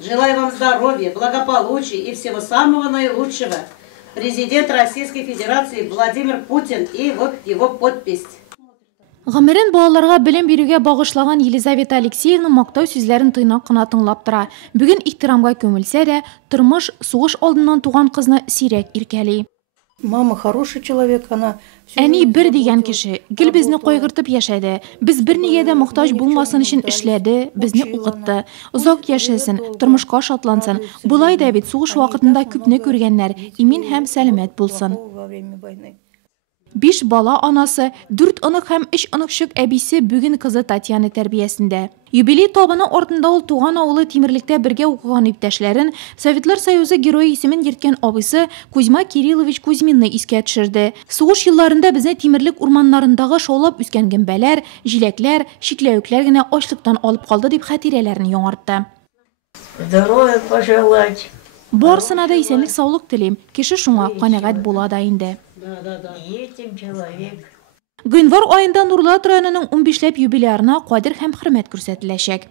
Желаю вам здоровья, благополучия и всего самого наилучшего. Президент Российской Федерации Владимир Путин и вот его подпись. Гомерен балаларга белем бирүгә багышлаган Елизавета Алексеевна мактау сүзләрен тыйнак кына тыңлап тора. Бүген ихтирамга күмелсә дә, тормыш сугыш алдыннан туган кызны сирәк иркәли. Мама хороший человек, она... Әни бер дигән кеше, гел безне кайгыртып яшәде. Без бернигә дә мохтаҗ булмасын өчен эшләде, безне укытты. Озак яшәсен, тормышка шатлансын. Булай да бит сугыш вакытында күпне күргәннәр. Имин һәм сәламәт булсын. 5 бала анасы, 4 онык һәм 3 оныкчык әбисе бүген кызы Татьяна тәрбиясендә. Юбилей табыны артында ул туган авылы Тимерлектә бергә укыган иптәшләрен, Советлар Союзы герое исемен йөрткән абыйсы Кузьма Кириллович Кузьминны искә төшерде. Сугыш елларында безне Тимерлек урманнарындагы шаулап үскән гөмбәләр, җиләкләр, шикләвекләр генә ачлыктан алып калды дип хатирәләрен яңартты. Здоровья пожелать. Барсына да исәнлек саулык телим. Кеше шуңа канәгать була да инде. Этим человек. Гыйнвар аенда Нурлат районының 15ләп юбилеарына кадер һәм хөрмәт күрсәтеләчәк.